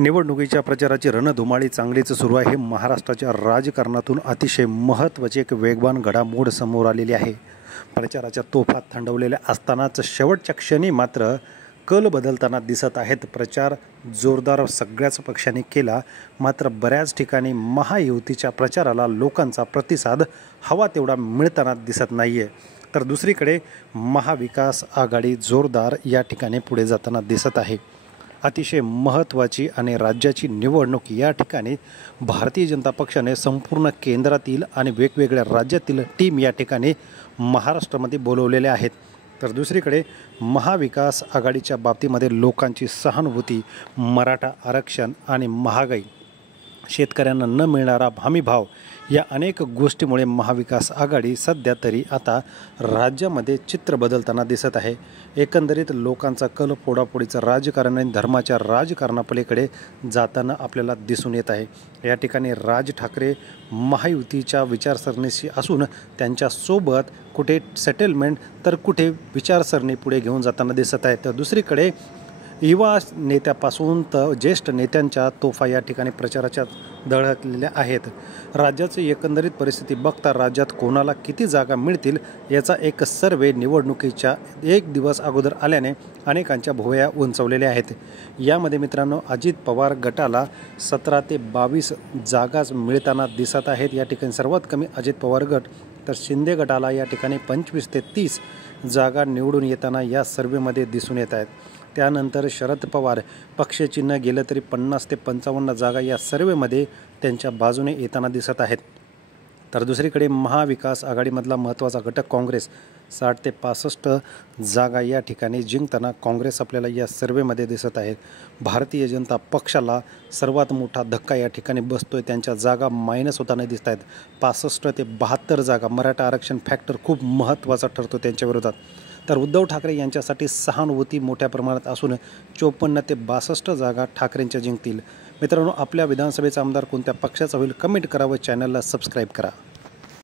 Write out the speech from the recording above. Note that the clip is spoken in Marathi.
निवडणुकीच्या प्रचाराची रणधुमाळी चांगलीच सुरू आहे। महाराष्ट्राच्या राजकारणातून अतिशय महत्त्वाची एक वेगवान घडामोड समोर आलेली आहे। प्रचाराच्या तोफा थंडवलेल्या असतानाच शेवटच्या क्षणी मात्र कल बदलताना दिसत आहेत। प्रचार जोरदार सगळ्याच पक्षांनी केला, मात्र बऱ्याच ठिकाणी महायुतीच्या प्रचाराला लोकांचा प्रतिसाद हवा तेवढा मिळताना दिसत नाहीये। तर दुसरीकडे महाविकास आघाडी जोरदार या ठिकाणी पुढे जाताना दिसत आहे। अतिशय महत्त्वाची आणि राज्याची निवडणूक या ठिकाणी भारतीय जनता पक्षाने संपूर्ण केंद्रातील आणि वेगवेगळ्या राज्यातील टीम या ठिकाणी महाराष्ट्रामध्ये बोलवलेल्या आहेत। तर दुसरीकडे महाविकास आघाडीच्या बाबतीमध्ये लोकांची सहानुभूती, मराठा आरक्षण आणि महागाई, शेतकऱ्यांना न मिळणारा हमीभाव या अनेक गोष्टीमुळे महाविकास आघाडी सध्या तरी आता राज्यामध्ये चित्र बदलताना दिसत आहे। एकंदरीत लोकांचा कल फोडाफोडीचं राजकारण आणि धर्माच्या राजकारणापलीकडे जाताना आपल्याला दिसून येत आहे। या ठिकाणी राज ठाकरे महायुतीच्या विचारसरणीशी असून त्यांच्यासोबत कुठे सेटलमेंट तर कुठे विचारसरणी पुढे घेऊन जाताना दिसत आहे। तर दुसरीकडे युवा नेत्यापासून तर ज्येष्ठ नेत्यांच्या तोफा या ठिकाणी प्रचाराच्या धडकलेल्या आहेत। राज्याची एकंदरीत परिस्थिती बघता राज्यात कोणाला किती जागा मिळतील याचा एक सर्वे निवडणुकीच्या एक दिवस अगोदर आल्याने अनेकांच्या भुवया उंचावलेल्या आहेत। यामध्ये मित्रांनो, अजित पवार गटाला 17 ते 22 जागाच मिळताना दिसत आहेत। या ठिकाणी सर्वात कमी अजित पवार गट, तर शिंदे गटाला या ठिकाणी 25 ते 30 जागा निवडून येताना या सर्वेमध्ये दिसून येत आहेत। त्यानंतर शरद पवार पक्षचिन्ह गेलं तरी 50 ते 55 जागा या सर्वेमध्ये त्यांच्या बाजूने येताना दिसत आहेत। तर दुसरीकडे महाविकास आघाडीमधला महत्त्वाचा घटक काँग्रेस 60 ते 65 जागा या ठिकाणी जिंकताना काँग्रेस आपल्याला या सर्वेमध्ये दिसत आहे। भारतीय जनता पक्षाला सर्वात मोठा धक्का या ठिकाणी बसतोय, त्यांच्या जागा मायनस होताना दिसत आहेत। 65 ते 72 जागा मराठा आरक्षण फॅक्टर खूप महत्त्वाचा ठरतो त्यांच्या विरोधात। तर उद्धव ठाकरे यांच्यासाठी सहानुभूती मोठ्या प्रमाणात असून 54 ते 62 जागा ठाकरेंच्या जिंकतील। मित्रांनो, आपल्या विधानसभेचा आमदार कोणत्या पक्षाचा होईल कमेंट करा व चॅनलला सबस्क्राईब करा।